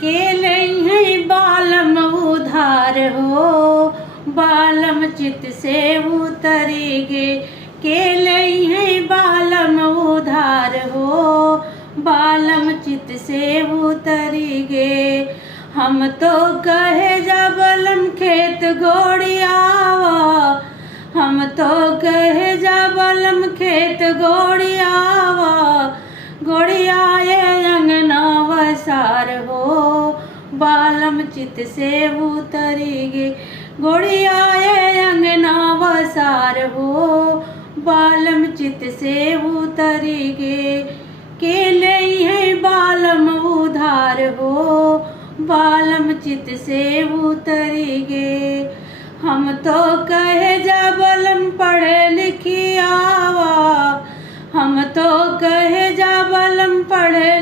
के लई है बालम उधार हो, बालम चित से उतरी गे। के लई है बालम उधार हो, बालम चित से उतरी गे। हम तो कहे जबलम खेत गोड़ियावा, हम तो कहे जबलम खेत गोड़ियावा। गोड़ियाए अंगना वसार हो, बालम चित से उतरी गे। गोड़ियाए अंगना वसार हो, बालम चित से उतरी गे। के लई है बालम उधार हो, बालम चित से उतरी गे। हम तो कहे जबलम पढ़े लिखी आवा, हम तो कहे जबलम पढ़े